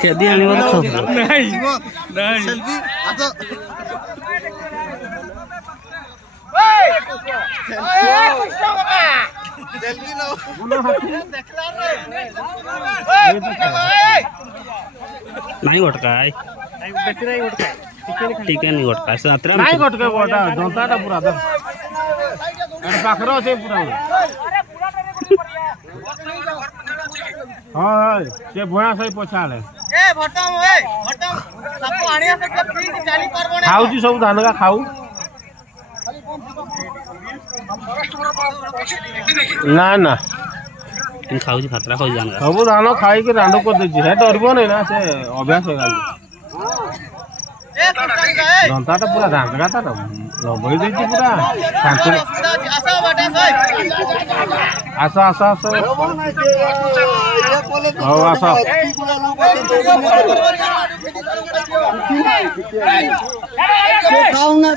खेदी आने वाला तो नहीं सेल्फी आता सेल्फी लो नहीं घटकाय ठीक है नहीं घटकाय सातरा नहीं घटके गोटा दंताटा पूरा दे अरे पाखरो से पूरा हां हां से भोया सही पछाले ए भटम सबको आनिया से सब ठीक चाली परबो ने खाऊ जी सब धान का खाऊ ना ना इन खाऊ जी खतरा हो जान सब धान खाई के रांडो कर दे है डरबो नहीं ना से अभ्यास हो गई ए खटका गए दंताटा पूरा धान का ता लबई दे पूरा शांति आसा बेटा सही आसा आसा आसा हां आसा खाऊ ना